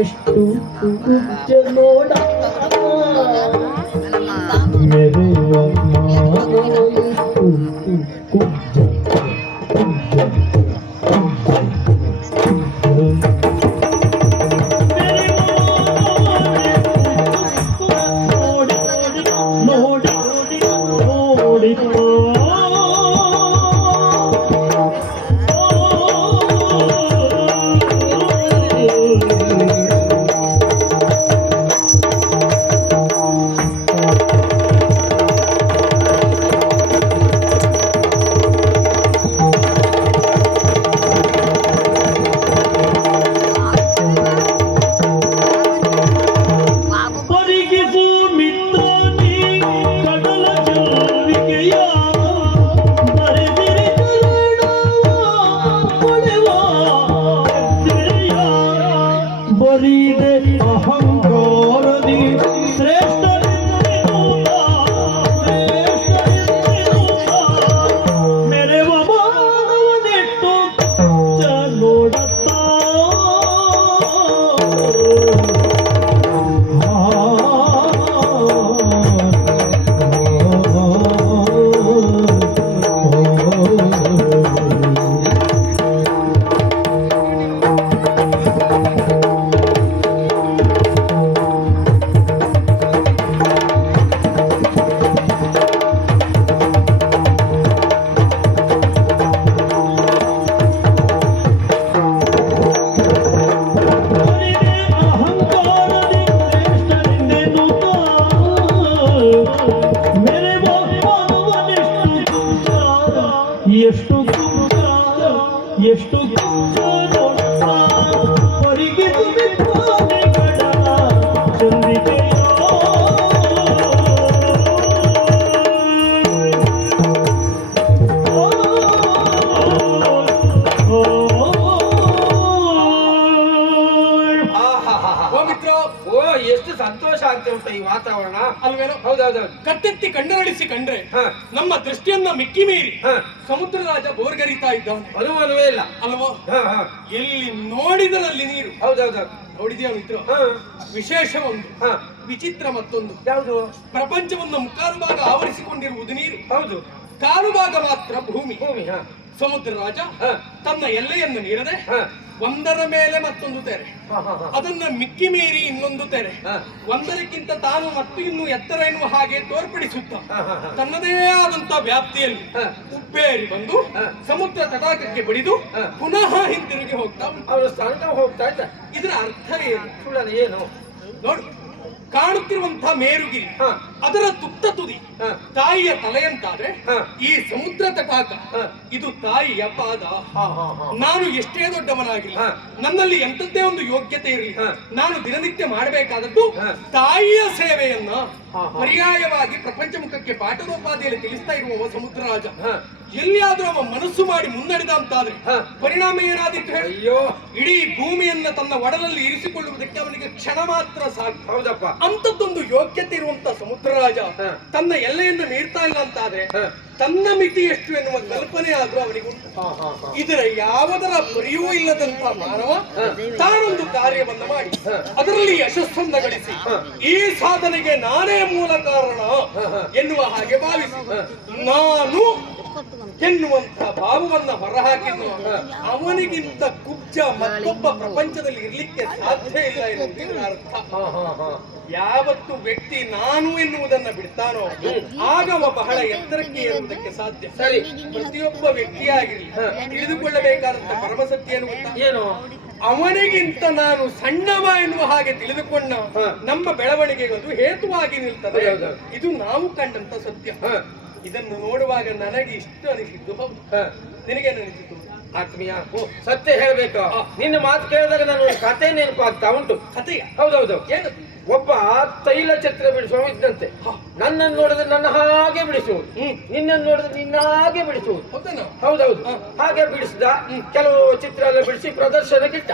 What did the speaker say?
ಎಷ್ಟು ನೋಡ ಮೆರೆಯುವ ಎಷ್ಟು ಎಷ್ಟು ಸಂತೋಷ ಆಗ್ತಾ ಉಂಟು ಈ ವಾತಾವರಣ ಅಲ್ವೇನೋ? ಹೌದೌದು. ಕತ್ತೆತ್ತಿ ಕಣ್ಣರಳಿಸಿ ಕಂಡ್ರೆ ನಮ್ಮ ದೃಷ್ಟಿಯನ್ನ ಮಿಕ್ಕಿ ಮೀರಿ ಸಮುದ್ರ ರಾಜ ಬೋರ್ಗರಿತಾ ಇದ್ದಾನೆ. ಅನುಮಾನವೇ ಇಲ್ಲ ಅಲ್ವಾ? ಎಲ್ಲಿ ನೋಡಿದರಲ್ಲಿ ನೀರು. ಹೌದೌದು. ನೋಡಿದ್ಯಾ ಮಿತ್ರ? ವಿಶೇಷ ಒಂದು, ವಿಚಿತ್ರ ಮತ್ತೊಂದು. ಯಾವುದು? ಪ್ರಪಂಚವನ್ನು ಮುಕ್ಕಾಲು ಭಾಗ ಆವರಿಸಿಕೊಂಡಿರುವುದು ನೀರು. ಹೌದು. ಕಾಲು ಭಾಗ ಮಾತ್ರ ಭೂಮಿ. ಭೂಮಿ. ಸಮುದ್ರ ರಾಜ ತನ್ನ ಎಲ್ಲೆಯನ್ನು ನೀಡದೆ ಒಂದರ ಮೇಲೆ ಮತ್ತೊಂದು ತೆರೆ, ಅದನ್ನ ಮಿಕ್ಕಿ ಮೀರಿ ಇನ್ನೊಂದು ತೆರೆ, ಒಂದರಕ್ಕಿಂತ ತಾನು ಮತ್ತು ಇನ್ನು ಎತ್ತರ ಎನ್ನುವ ಹಾಗೆ ತೋರ್ಪಡಿಸುತ್ತ ತನ್ನದೇ ಆದಂತ ವ್ಯಾಪ್ತಿಯಲ್ಲಿ ಉಪ್ಪೇರಿ ಬಂದು ಸಮುದ್ರ ತಟಾಕಕ್ಕೆ ಬಡಿದು ಪುನಃ ಹಿಂತಿರುಗಿ ಹೋಗ್ತಾ ಇದ್ದ. ಇದರ ಅರ್ಥ ಏನು? ಏನು ನೋಡು, ಕಾಣುತ್ತಿರುವಂತಹ ಮೇರುಗಿರಿ ಅದರ ತುತ್ತ ತುದಿ ಹ. ತಾಯಿಯ ತಲೆಯಂತಾದ್ರೆ ಹ. ಈ ಸಮುದ್ರ ತಟಾಕ ಹ. ಇದು ತಾಯಿಯ ಪಾದ. ನಾನು ಎಷ್ಟೇ ದೊಡ್ಡವನಾಗಿಲ್ಲ, ಹ. ನನ್ನಲ್ಲಿ ಎಂತದ್ದೇ ಒಂದು ಯೋಗ್ಯತೆ ಇರಲಿ, ಹ. ನಾನು ದಿನನಿತ್ಯ ಮಾಡಬೇಕಾದದ್ದು ಹ. ತಾಯಿಯ ಸೇವೆಯನ್ನ ಹ. ಪರ್ಯಾಯವಾಗಿ ಪ್ರಪಂಚ ಮುಖಕ್ಕೆ ಪಾಠದೋಪಾದಿಯಲ್ಲಿ ತಿಳಿಸ್ತಾ ಇರುವವ ಸಮುದ್ರ ರಾಜ. ಹ. ಎಲ್ಲಿಯಾದ್ರೂ ಅವ ಮನಸ್ಸು ಮಾಡಿ ಮುನ್ನಡೆದ ಅಂತಾದ್ರೆ ಹ. ಪರಿಣಾಮ ಏನಾದಿತ್ತು ಹೇಳಿ? ಅಯ್ಯೋ ಇಡೀ ಭೂಮಿಯನ್ನ ತನ್ನ ಒಡಲಲ್ಲಿ ಇರಿಸಿಕೊಳ್ಳುವುದಕ್ಕೆ ಅವನಿಗೆ ಕ್ಷಣ ಮಾತ್ರ ಸಾಕು. ಹೌದಪ್ಪ. ಅಂತದ್ದೊಂದು ಯೋಗ್ಯತೆ ಇರುವಂತ ಸಮುದ್ರ ರಾಜ ಹ. ತನ್ನ ಎಲ್ಲೆಯಿಂದ ಮೀರ್ತಾ ಇಲ್ಲ ಅಂತಾದ್ರೆ ಹ. ತನ್ನ ಮಿತಿ ಎಷ್ಟು ಎನ್ನುವ ಕಲ್ಪನೆ ಆದ್ರೂ ಅವನಿಗುಂಟು. ಇದರ ಯಾವುದರ ಪರಿಯೂ ಇಲ್ಲದಂತ ಮಾನವ ತಾನೊಂದು ಕಾರ್ಯವನ್ನ ಮಾಡಿ ಅದರಲ್ಲಿ ಯಶಸ್ಸನ್ನ ಗಳಿಸಿ ಈ ಸಾಧನೆಗೆ ನಾನೇ ಮೂಲ ಕಾರಣ ಎನ್ನುವ ಹಾಗೆ ಭಾವಿಸಿ ನಾನು ಎನ್ನುವಂತ ಭಾವವನ್ನ ಹೊರಹಾಕಿದ್ದು ಅವನಿಗಿಂತ ಕುಬ್ಜ ಮತ್ತೊಬ್ಬ ಪ್ರಪಂಚದಲ್ಲಿ ಇರ್ಲಿಕ್ಕೆ ಸಾಧ್ಯ ಇಲ್ಲ ಎನ್ನುವುದು ಇದರ ಅರ್ಥ. ಯಾವತ್ತು ವ್ಯಕ್ತಿ ನಾನು ಎನ್ನುವುದನ್ನ ಬಿಡ್ತಾನೋ ಆಗ ಅವ ಬಹಳ ಎತ್ತರಕ್ಕೆ ಏರುವುದಕ್ಕೆ ಸಾಧ್ಯ. ಸರಿ. ಪ್ರತಿಯೊಬ್ಬ ವ್ಯಕ್ತಿಯಾಗಿರಲಿ ತಿಳಿದುಕೊಳ್ಳಬೇಕಾದಂತ ಪರಮಸತ್ಯ ಏನು ಗೊತ್ತಾ? ಏನು? ಅವನಿಗಿಂತ ನಾನು ಸಣ್ಣವ ಎನ್ನುವ ಹಾಗೆ ತಿಳಿದುಕೊಂಡ ನಮ್ಮ ಬೆಳವಣಿಗೆಗೆ ಅದು ಹೇತುವಾಗಿ ನಿಲ್ತದೆ. ಹೌದು. ಇದು ನಾವು ಕಂಡಂತ ಸತ್ಯ. ಇದನ್ನು ನೋಡುವಾಗ ನನಗೆ ಇಷ್ಟ ಅನಿಸಿದ್ದು. ಹೌದು, ನಿನಗೇನು ಅನಿಸಿತು? ಆತ್ಮೀಯ, ಸತ್ಯ ಹೇಳ್ಬೇಕು. ನಿನ್ನ ಮಾತು ಕೇಳಿದಾಗ ನಾನು ಒಂದು ಕತೆ ನೆನಪಾಗ್ತಾ ಉಂಟು. ಕಥೆಯ? ಹೌದೌದು. ಏನು? ಒಬ್ಬ ತೈಲ ಚಿತ್ರ ಬಿಡಿಸುವ ಇದ್ದಂತೆ. ನನ್ನನ್ನು ನೋಡಿದ್ರೆ ನನ್ನ ಹಾಗೆ ಬಿಡಿಸುವುದು, ನಿನ್ನನ್ನು ನೋಡಿದ್ರೆ ನಿನ್ನ ಹಾಗೆ ಬಿಡಿಸುವುದು. ಹೌದೇನೋ? ಹೌದೌದು. ಹಾಗೆ ಬಿಡಿಸಿದ. ಕೆಲವು ಚಿತ್ರ ಎಲ್ಲ ಬಿಡಿಸಿ ಪ್ರದರ್ಶನಕ್ಕಿಟ್ಟ.